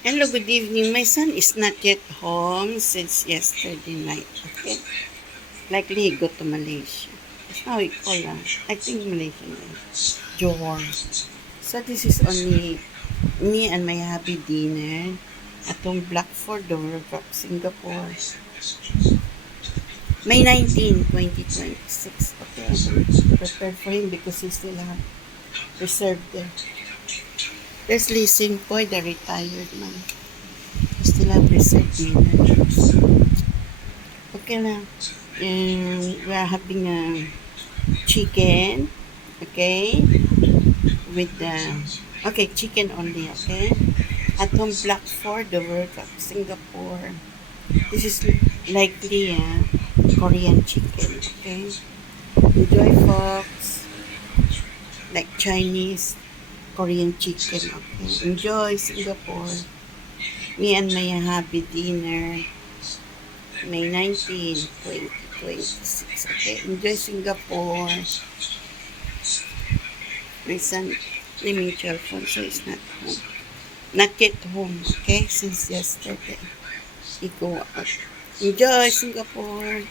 Hello, good evening. My son is not yet home since yesterday night. Okay? Likely he go to Malaysia. That's how we call her. I think Malaysian name. Johor. So this is only me and my hubby dinner at home Blackford, Dover, Singapore. May 19, 2026. Okay, prepared for him because he still have reserved there. There's Lee Sing Poy, the retired man. He still have reserved dinner. Okay lang. And we're having a chicken, okay, with the, okay, chicken only, okay, at home Blackford, the World Cup, Singapore. This is likely a Korean chicken, okay. Enjoy, folks, like Chinese, Korean chicken, okay. Enjoy Singapore. Me and my happy dinner, May 19, 2026, okay. Enjoy Singapore. My son, naming Alfonso is not home. Not yet home, okay? Since yesterday. He go out. Enjoy Singapore.